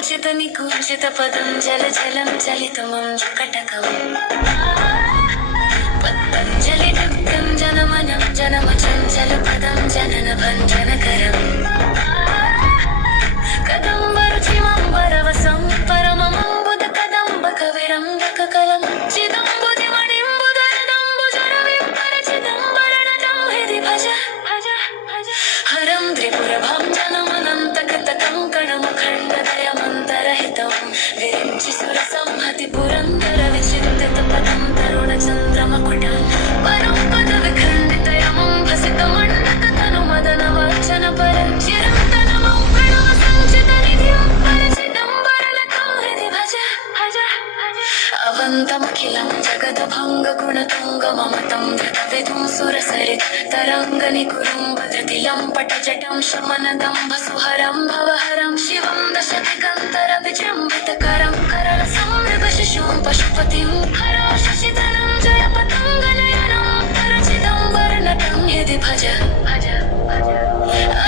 పదంచిత నికుంచిత పదం జల జలం చలితమం జకటకం పతంజలి దుఃఖం జనమనం జనమ చంచల పదం జనన భంజనకరం కదంబరుచిమంబరవసం పరమమంబుద కదంబక విరంబకలం చిదంబుదిమణింబుదరదంబుజరవింపరచిదంబరణం హృది భజ భజ భజ హరం త్రిపురభం జనమనంతకటకంకణమఖండదయమంతరహితం విరించి సురసంహతి పురందర విచింతిత పదం తరుణ చంద్రమకుటం పరం పద విఖండితయమం భసితమండక తను మదన వాచన పరం చిరంతనమం ప్రణవ సంచిత నిధిం పరచిదంబరణకం హృది భజ భజ భజ అవంతమఖిలం జగదభంగ గుణతుంగ మమతం ధృత విధుం సురసరిత్ తరంగ నికురుంబ ధృతిలం పటజటం శమనదంబ సుహరం భవహరం శివం దశదిగంతర విజృంభితకరం కరళ సంమృగ శిశుం పశుపతిం హరా శశిధరం జయ పతంగనయనం పరచిదంబరనటం హృది భజ భజ భజ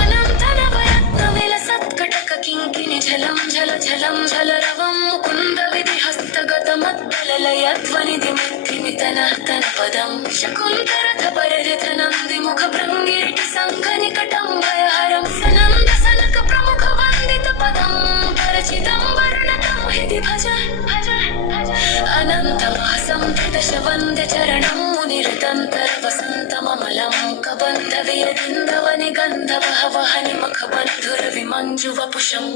అనంతనవయత్న విలసత్కటక కింకిణి జలం జల జలం జలరవం ముకుంద విధి హస్తగతమద్దలలయధ్వనిధి మిత్తిమితనర్తన పదం శకుంతరథ పరిరిథ నంది ముఖ భృంగిరిటి సంఘ నికటం భయహరం సనంద సనక ప్రముఖ వందిత పదం పరచిదంబరణకం హృది భజ భజ భజ అనంతమహసంతృత శవంద్య చరణం మునిరుతంతర వసంతమమలం కబంధ వియదిందవని గంధవహవహని మఖ బంధుర విమంజు వపుషం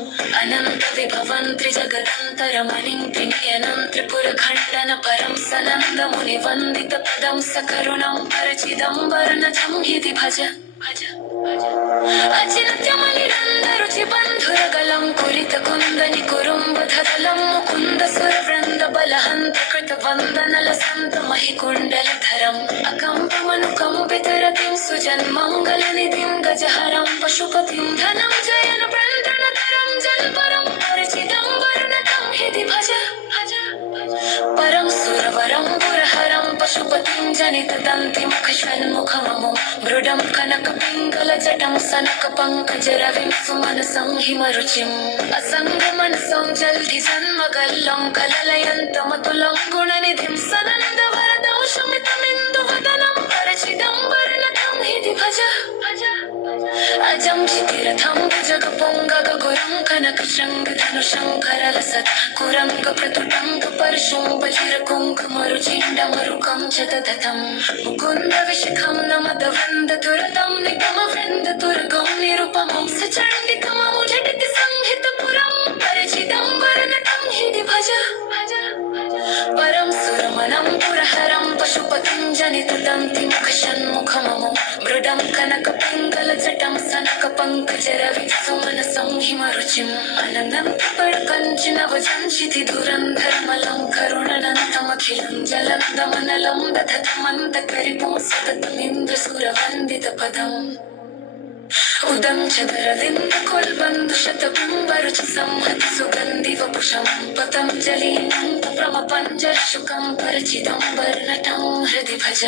అనంత విభవం త్రిజగదంతరమణిం త్రినయనం త్రిపుర ఖండన పరం సనంద ముని వందిత పదం సకరుణం పరచిదంబరణం హృది భజ భజ భజ అచినత్యమనిరంద రుచి బంధురగలం కురిత కుందని కురుంబధదలం ముకుంద సురవృంద బలహంత కృత వందనల సంత మహికుండలధరం అకంపమను కంపితరతిం సుజన్మంగళ నిధిం గజహరం పశుపతిం ధనం జయన ప్రంతనతరం జల్పరం పరచిదంబరణం హృది భజ భజ భజ పరం సురవరం పురహరం పశుపతిం జనిత దంతి ముఖశ్వన్ముఖమము మృడం కనక పింగళ జటం సనక పంకజ రవిం సుమనసం హిమరుచిం అసంగమన సంజల్ధి సన్మగల్లం కలలయంతమతులం గుణనిధిం సనంద వరదౌషమితమిందు వదనం పరచిదంబరణం హృది భజ భజ అజం చితిరథం భుజగ పొంగగ గురం కనక శృంగ ధనుషంకరలసత్ కురంగ ప్రతుటంగ పరశుం బజిర కుంకుమరుచిండ మరుకం జగదతం ముకుంద విశిఖం నమద వృంద దురదం నిగమ వృంద దుర్గం నిరుపమం సచండికమము జటితి సంహిత పురం పరచిదంబరణం హృది భజ భజ భజ పరం సురమణం పురహరం పశుపతిం జనిత దంతి ముఖ షణ్ముఖమము మృడం కనక పింగళ జటం సనక పంకజ రవి సుమనసం హిమరుచిం అనంత పడకంచిన వజంచితి దురంధరమలం కరుణనంతమఖిలం జలం దమనలం దధతమంత కరిపం సతతమింద్ర సురవందిత పదం ఉదం చదరవింద కుల్బంధు శతకుంబరుచ సంహతి సుగంధి వపుషం పతంజలీనం ప్రమపంజర్షుకం పరచిదంబరణం హృది భజ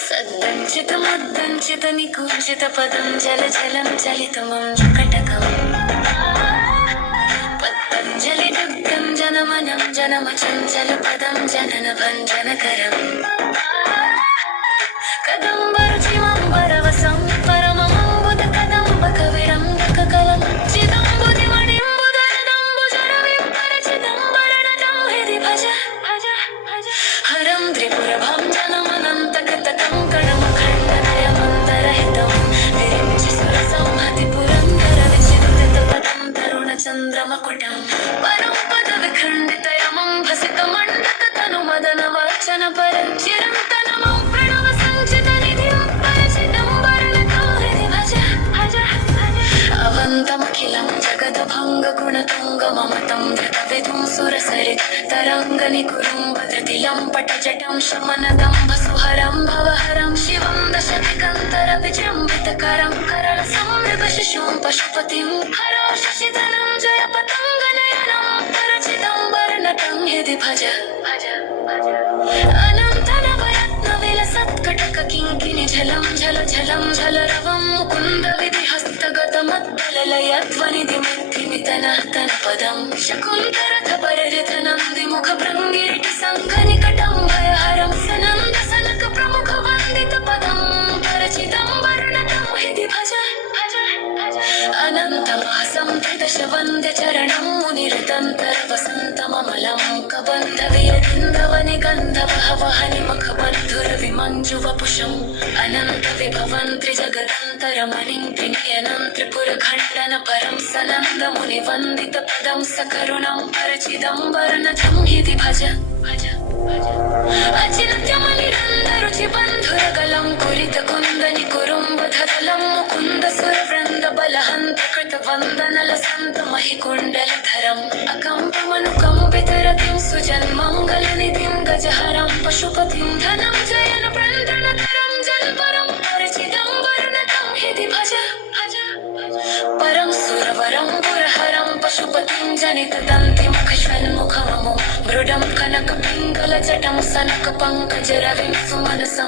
సద్దంచిత నికుంచిత పదం జల జలం చలితమం జకటకం పతంజలి దుఃఖం జనమనం జనమ చంచల పదం జనన భంజనకరం కదంబరుచిమంబరవసం పరమమంబుద కదంబక విరంబకలం చిదంబుదిమణింబుదరదంబుజరవింపరచిదంబరణం హృది భజ భజ భజ హరం త్రిపురభం జనమనంతకటకంకణమఖండదయమంతరహితం విరించి సురసంహతి పురందర విచింతిత పదం తరుణ చంద్రమకుటం పరం పద విఖండితయమం భసితమండక తను మదన వాచన పరం చిరంతనమం ప్రణవ సంచిత నిధిం పరచిదంబరణం హృది భజ భజ భజ అవంతమఖిలం జగదభంగ గుణతుంగ మమతం ధృత విధుం సురసరిత్ తరంగ నికురుంబ ధృతిలం పటజటం శమనదంబ సుహరం భవహరం శివం దశదిగంతర విజృంభితకరం కరళ సంమృగ శిశుం పశుపతిం హరా శశిధరం జయ పతంగనయనం పరచిదంబరణం హృది భజ భజ భజ झलं झल झलं झलरवं मुकुन्द विधिहस्तगतमद्दललयध्वनिधिमित्रिमितनः शकुन्तरथपररथनन्दिमुखभृङ्गिरिटिसङ्घनिकटं भयहरं सनन्दसनकप्रमुखवन्दितपदं परचिदं वर्णतं हृदि भज अनन्तमासंहृदशवन्द्यचरणं मुनिरतन्तरवसन्तममलं कबन्धवियदिन्दवनिगन्धवहवहनिमखबन्धुरविमञ्जुवपुषम् अनन्तविभवं त्रिजगदन्तरमणिं त्रिनयनं त्रिपुरखण्डनपरं सनन्दमुनिवन्दितपदं सकरुणं परचिदम्बरनथं हृदि भज अचिन्त्यमनिरन्दरुचिबन्धुरकलं कुलितकुन्दनिकुरुम्बधदलं मुकुन्दसुरवृन्दबलहन्तकृतवन्दनलसन्तमहिकुण्डलधरम् अकम्पमनुकम्पितरतिं सुजन्मङ्गलनिधिं गजहरं पशुपतिं धनं जयन प्रन्दनतरं जल्परं परचिदम्बरनथं हृदि भज परं सुरवरं पुरहरं पशुपतिं जनितदन्तिमुखश्वन्मुखममो मृडं कनकपिङ्गलजटं सनकपङ्कजरविं सुमनसं